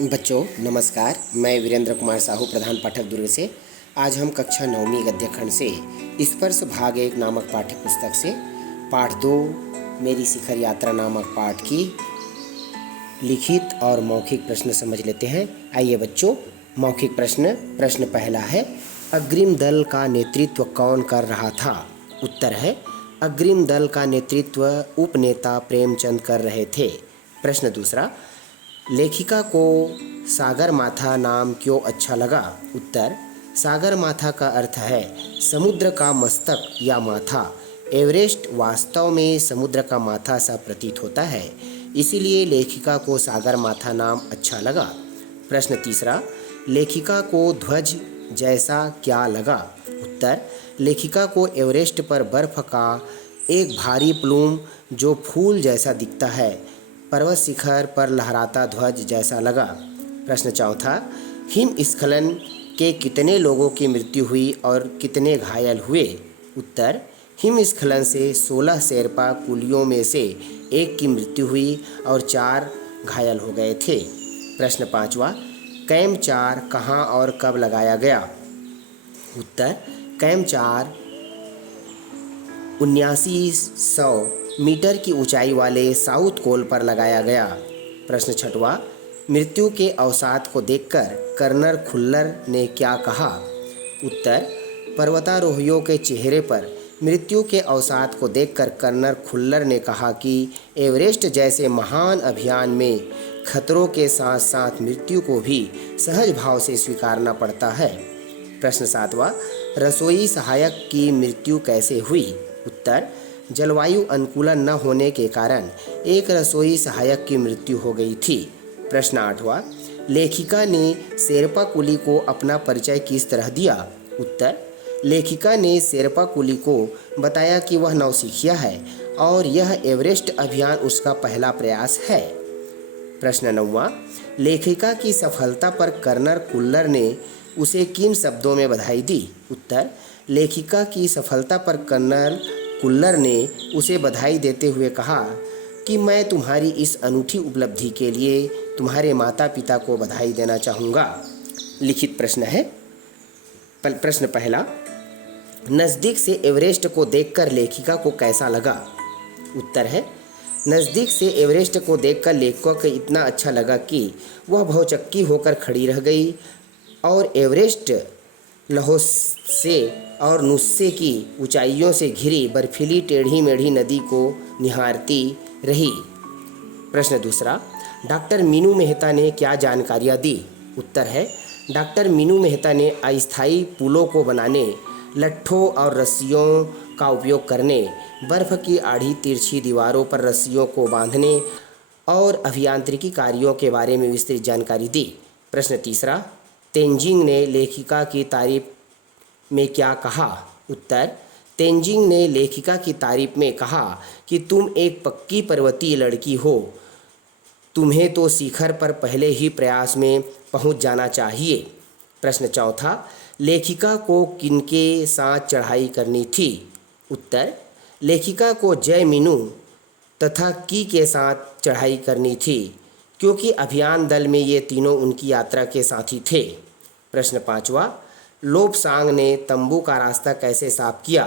बच्चों नमस्कार। मैं वीरेंद्र कुमार साहू, प्रधान पाठक दुर्ग से। आज हम कक्षा 9वीं गद्य खंड से स्पर्श भाग 1 नामक पाठ्य पुस्तक से पाठ 2 मेरी शिखर यात्रा नामक पाठ की लिखित और मौखिक प्रश्न समझ लेते हैं। आइए बच्चों, मौखिक प्रश्न पहला है, अग्रिम दल का नेतृत्व कौन कर रहा था? उत्तर है, अग्रिम दल का नेतृत्व उपनेता प्रेमचंद कर रहे थे। प्रश्न दूसरा, लेखिका को सागरमाथा नाम क्यों अच्छा लगा? उत्तर, सागरमाथा का अर्थ है समुद्र का मस्तक या माथा। एवरेस्ट वास्तव में समुद्र का माथा सा प्रतीत होता है, इसीलिए लेखिका को सागरमाथा नाम अच्छा लगा। प्रश्न तीसरा, लेखिका को ध्वज जैसा क्या लगा? उत्तर, लेखिका को एवरेस्ट पर बर्फ का एक भारी प्लूम जो फूल जैसा दिखता है पर्वत शिखर पर लहराता ध्वज जैसा लगा। प्रश्न चौथा, हिमस्खलन के कितने लोगों की मृत्यु हुई और कितने घायल हुए? उत्तर, हिमस्खलन से 16 शेरपा कुलियों में से एक की मृत्यु हुई और 4 घायल हो गए थे। प्रश्न पाँचवा, कैंप 4 कहाँ और कब लगाया गया? उत्तर, कैंप 4 7900 मीटर की ऊंचाई वाले साउथ कोल पर लगाया गया। प्रश्न छठवां, मृत्यु के अवसाद को देखकर कर्नल खुल्लर ने क्या कहा? उत्तर, पर्वतारोहियों के चेहरे पर मृत्यु के अवसाद को देखकर कर्नल खुल्लर ने कहा कि एवरेस्ट जैसे महान अभियान में खतरों के साथ साथ मृत्यु को भी सहज भाव से स्वीकारना पड़ता है। प्रश्न सातवां, रसोई सहायक की मृत्यु कैसे हुई? उत्तर, जलवायु अनुकूलन न होने के कारण एक रसोई सहायक की मृत्यु हो गई थी। प्रश्न आठवां, लेखिका ने शेरपा कुली को अपना परिचय किस तरह दिया? उत्तर, लेखिका ने शेरपा कुली को बताया कि वह नौसिखिया है और यह एवरेस्ट अभियान उसका पहला प्रयास है। प्रश्न नौवां, लेखिका की सफलता पर कर्नल खुल्लर ने उसे किन शब्दों में बधाई दी? उत्तर, लेखिका की सफलता पर कर्नल खुल्लर ने उसे बधाई देते हुए कहा कि मैं तुम्हारी इस अनूठी उपलब्धि के लिए तुम्हारे माता पिता को बधाई देना चाहूँगा। लिखित प्रश्न है। प्रश्न पहला, नज़दीक से एवरेस्ट को देखकर लेखिका को कैसा लगा? उत्तर है, नज़दीक से एवरेस्ट को देखकर लेखिका को इतना अच्छा लगा कि वह भौचक्की होकर खड़ी रह गई और एवरेस्ट लाहौर से और नुस्से की ऊंचाइयों से घिरी बर्फीली टेढ़ी मेढ़ी नदी को निहारती रही। प्रश्न दूसरा, डॉक्टर मीनू मेहता ने क्या जानकारियाँ दी? उत्तर है, डॉक्टर मीनू मेहता ने अस्थायी पुलों को बनाने, लट्ठों और रस्सियों का उपयोग करने, बर्फ़ की आड़ी तिरछी दीवारों पर रस्सियों को बांधने और अभियांत्रिकी कार्यों के बारे में विस्तृत जानकारी दी। प्रश्न तीसरा, तेंजिंग ने लेखिका की तारीफ में क्या कहा? उत्तर, तेंजिंग ने लेखिका की तारीफ में कहा कि तुम एक पक्की पर्वतीय लड़की हो, तुम्हें तो शिखर पर पहले ही प्रयास में पहुंच जाना चाहिए। प्रश्न चौथा, लेखिका को किनके साथ चढ़ाई करनी थी? उत्तर, लेखिका को जय मीनू तथा की के साथ चढ़ाई करनी थी, क्योंकि अभियान दल में ये तीनों उनकी यात्रा के साथी थे। प्रश्न पाँचवा, लोबसांग ने तंबू का रास्ता कैसे साफ किया?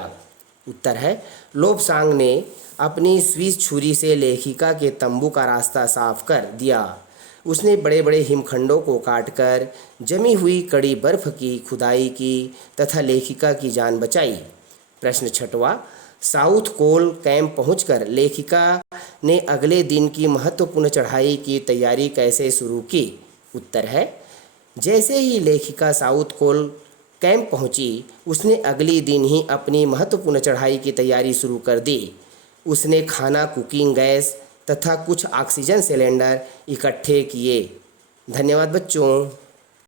उत्तर है, लोबसांग ने अपनी स्विस छुरी से लेखिका के तंबू का रास्ता साफ कर दिया। उसने बड़े बड़े हिमखंडों को काटकर जमी हुई कड़ी बर्फ की खुदाई की तथा लेखिका की जान बचाई। प्रश्न छठवां, साउथ कोल कैंप पहुंचकर लेखिका ने अगले दिन की महत्वपूर्ण चढ़ाई की तैयारी कैसे शुरू की? उत्तर है, जैसे ही लेखिका साउथ कोल कैंप पहुंची, उसने अगली दिन ही अपनी महत्वपूर्ण चढ़ाई की तैयारी शुरू कर दी। उसने खाना, कुकिंग गैस तथा कुछ ऑक्सीजन सिलेंडर इकट्ठे किए। धन्यवाद बच्चों।